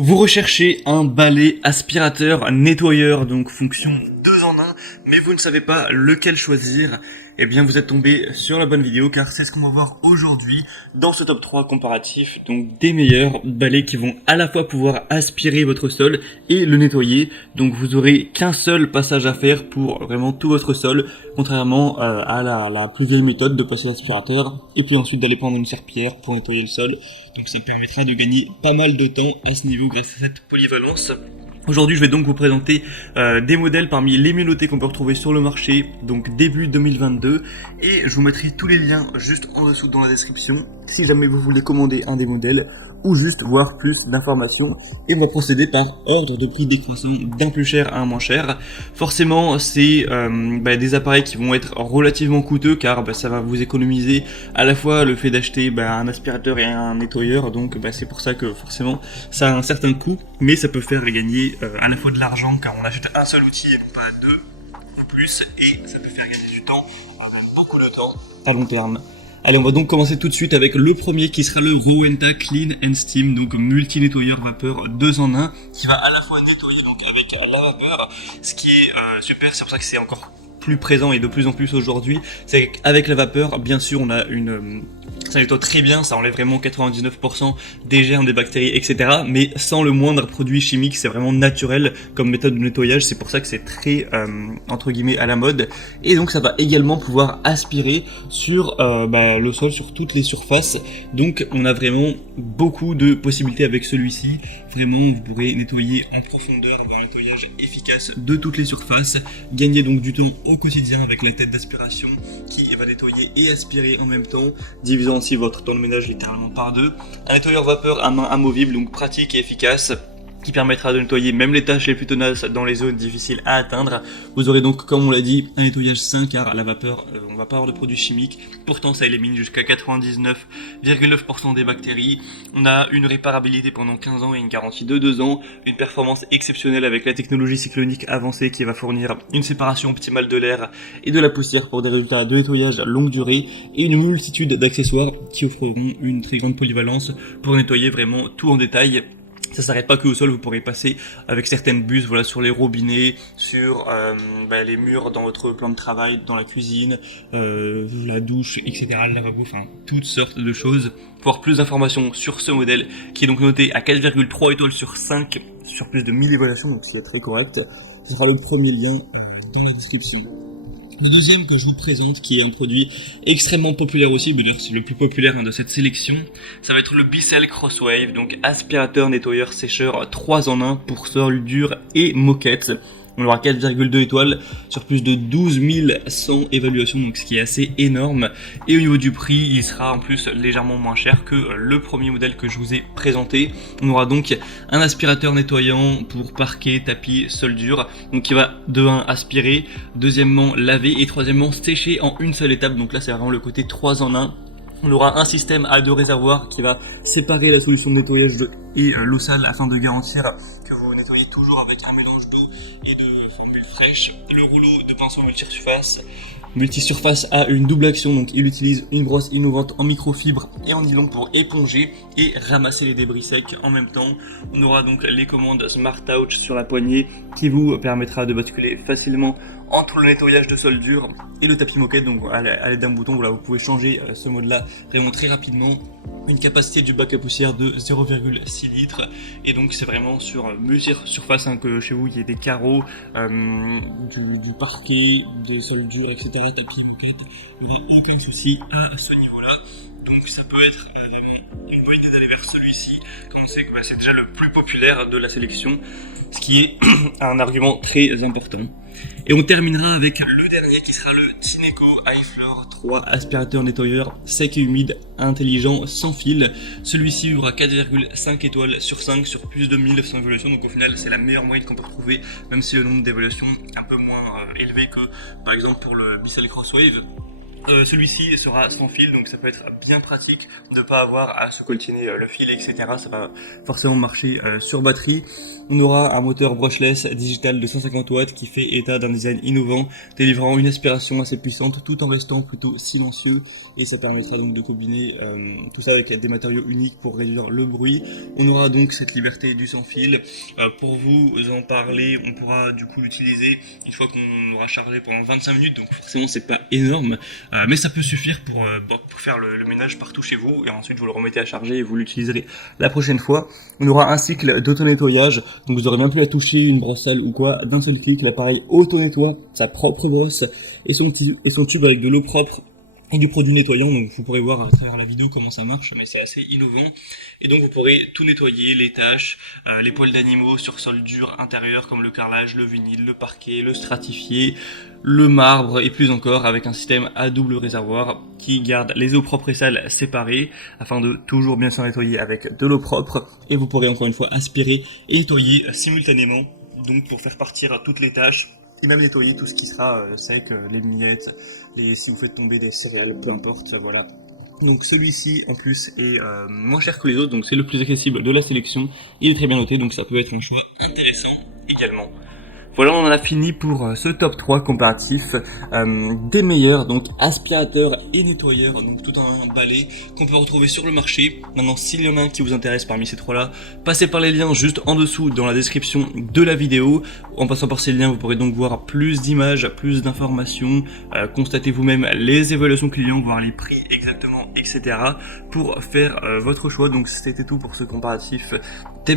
Vous recherchez un balai aspirateur nettoyeur, donc fonction 2 en 1, mais vous ne savez pas lequel choisir. Eh bien vous êtes tombé sur la bonne vidéo car c'est ce qu'on va voir aujourd'hui dans ce top 3 comparatif, donc des meilleurs balais qui vont à la fois pouvoir aspirer votre sol et le nettoyer. Donc vous aurez qu'un seul passage à faire pour vraiment tout votre sol, contrairement à la plus vieille méthode de passer l'aspirateur et puis ensuite d'aller prendre une serpillière pour nettoyer le sol. Donc ça permettra de gagner pas mal de temps à ce niveau grâce à cette polyvalence. Aujourd'hui, je vais donc vous présenter des modèles parmi les mieux notés qu'on peut retrouver sur le marché, donc début 2022, et je vous mettrai tous les liens juste en dessous dans la description, si jamais vous voulez commander un des modèles, ou juste voir plus d'informations, et on va procéder par ordre de prix décroissant d'un plus cher à un moins cher. Forcément, c'est des appareils qui vont être relativement coûteux, car ça va vous économiser à la fois le fait d'acheter un aspirateur et un nettoyeur, donc c'est pour ça que forcément ça a un certain coût, mais ça peut faire gagner à la fois de l'argent, car on achète un seul outil et non pas deux ou plus, et ça peut faire gagner du temps, beaucoup de temps à long terme. Allez, on va donc commencer tout de suite avec le premier qui sera le Rowenta Clean and Steam, donc multi-nettoyeur vapeur 2 en 1, qui va à la fois nettoyer donc avec la vapeur, ce qui est super, c'est pour ça que c'est encore plus présent et de plus en plus aujourd'hui. C'est qu'avec la vapeur, bien sûr, on a ça nettoie très bien, ça enlève vraiment 99% des germes, des bactéries, etc. Mais sans le moindre produit chimique, c'est vraiment naturel comme méthode de nettoyage. C'est pour ça que c'est très, entre guillemets, à la mode. Et donc ça va également pouvoir aspirer sur le sol, sur toutes les surfaces. Donc on a vraiment beaucoup de possibilités avec celui-ci. Vraiment, vous pourrez nettoyer en profondeur, avoir un nettoyage efficace de toutes les surfaces. Gagner donc du temps au quotidien avec la tête d'aspiration qui va nettoyer et aspirer en même temps, divisant aussi votre temps de ménage littéralement par deux. Un nettoyeur vapeur à main amovible, donc pratique et efficace, qui permettra de nettoyer même les tâches les plus tenaces dans les zones difficiles à atteindre. Vous aurez donc, comme on l'a dit, un nettoyage sain car la vapeur, on va pas avoir de produits chimiques. Pourtant, ça élimine jusqu'à 99,9% des bactéries. On a une réparabilité pendant 15 ans et une garantie de 2 ans. Une performance exceptionnelle avec la technologie cyclonique avancée qui va fournir une séparation optimale de l'air et de la poussière pour des résultats de nettoyage à longue durée. Et une multitude d'accessoires qui offreront une très grande polyvalence pour nettoyer vraiment tout en détail. Ça s'arrête pas que au sol, vous pourrez passer avec certaines buses sur les robinets, sur les murs dans votre plan de travail, dans la cuisine, la douche, etc., le lavabo, toutes sortes de choses. Pour avoir plus d'informations sur ce modèle, qui est donc noté à 4,3 étoiles sur 5, sur plus de 1000 évaluations, donc c'est très correct, ce sera le premier lien dans la description. Le deuxième que je vous présente, qui est un produit extrêmement populaire aussi, d'ailleurs c'est le plus populaire de cette sélection, ça va être le Bissell Crosswave, donc aspirateur, nettoyeur, sécheur 3 en 1 pour sol dur et moquette. On aura 4,2 étoiles sur plus de 12 100 évaluations, donc ce qui est assez énorme. Et au niveau du prix, il sera en plus légèrement moins cher que le premier modèle que je vous ai présenté. On aura donc un aspirateur nettoyant pour parquet, tapis, sol dur, donc qui va de 1 aspirer, deuxièmement laver et troisièmement sécher en une seule étape. Donc là c'est vraiment le côté 3 en 1. On aura un système à 2 réservoirs qui va séparer la solution de nettoyage et l'eau sale afin de garantir que vous nettoyez toujours avec un mélange d'eau et de formule fraîche. Le rouleau de pinceau multisurface a une double action, donc il utilise une brosse innovante en microfibre et en nylon pour éponger et ramasser les débris secs en même temps. On aura donc les commandes Smart Touch sur la poignée qui vous permettra de basculer facilement entre le nettoyage de sol dur et le tapis moquette. Donc à l'aide d'un bouton, vous pouvez changer ce mode là vraiment très rapidement. Une capacité du bac à poussière de 0,6 litres, et donc c'est vraiment sur mesure surface, que chez vous il y ait des carreaux, du parquet, des sols durs, etc., tapis, moquette, il n'y a aucun souci à ce niveau là. Donc ça peut être une bonne idée d'aller vers celui-ci quand on sait que c'est déjà le plus populaire de la sélection, ce qui est un argument très important. Et on terminera avec le dernier qui sera le Tineco iFloor 3 aspirateur nettoyeur sec et humide intelligent sans fil. Celui-ci aura 4,5 étoiles sur 5 sur plus de 1900 évaluations, donc au final c'est la meilleure moyenne qu'on peut retrouver, même si le nombre d'évaluations est un peu moins élevé que par exemple pour le Bissell Crosswave. Celui-ci sera sans fil, donc ça peut être bien pratique de ne pas avoir à se coltiner le fil, etc. Ça va forcément marcher sur batterie. On aura un moteur brushless digital de 150 watts qui fait état d'un design innovant, délivrant une aspiration assez puissante tout en restant plutôt silencieux, et ça permettra donc de combiner tout ça avec des matériaux uniques pour réduire le bruit. On aura donc cette liberté du sans fil. Pour vous en parler, on pourra du coup l'utiliser une fois qu'on aura chargé pendant 25 minutes, donc forcément c'est pas énorme. Mais ça peut suffire pour faire le ménage partout chez vous, et ensuite vous le remettez à charger et vous l'utiliserez la prochaine fois. On aura un cycle d'auto-nettoyage, donc vous aurez même plus à toucher une brosse sale ou quoi, d'un seul clic, l'appareil auto-nettoie sa propre brosse et son tube avec de l'eau propre et du produit nettoyant. Donc vous pourrez voir à travers la vidéo comment ça marche, mais c'est assez innovant. Et donc vous pourrez tout nettoyer, les taches, les poils d'animaux sur sol dur intérieur comme le carrelage, le vinyle, le parquet, le stratifié, le marbre et plus encore, avec un système à double réservoir qui garde les eaux propres et sales séparées afin de toujours bien se nettoyer avec de l'eau propre. Et vous pourrez encore une fois aspirer et nettoyer simultanément, donc pour faire partir toutes les taches et même nettoyer tout ce qui sera sec, les miettes, si vous faites tomber des céréales, peu importe, voilà. Donc celui-ci en plus est moins cher que les autres, donc c'est le plus accessible de la sélection. Il est très bien noté, donc ça peut être un choix intéressant également. Voilà, on en a fini pour ce top 3 comparatif des meilleurs, donc aspirateurs et nettoyeurs, donc tout un balai qu'on peut retrouver sur le marché. Maintenant, s'il y en a un qui vous intéresse parmi ces trois-là, passez par les liens juste en dessous dans la description de la vidéo. En passant par ces liens, vous pourrez donc voir plus d'images, plus d'informations, constater vous-même les évaluations clients, voir les prix exactement, etc. pour faire votre choix. Donc c'était tout pour ce comparatif des meilleurs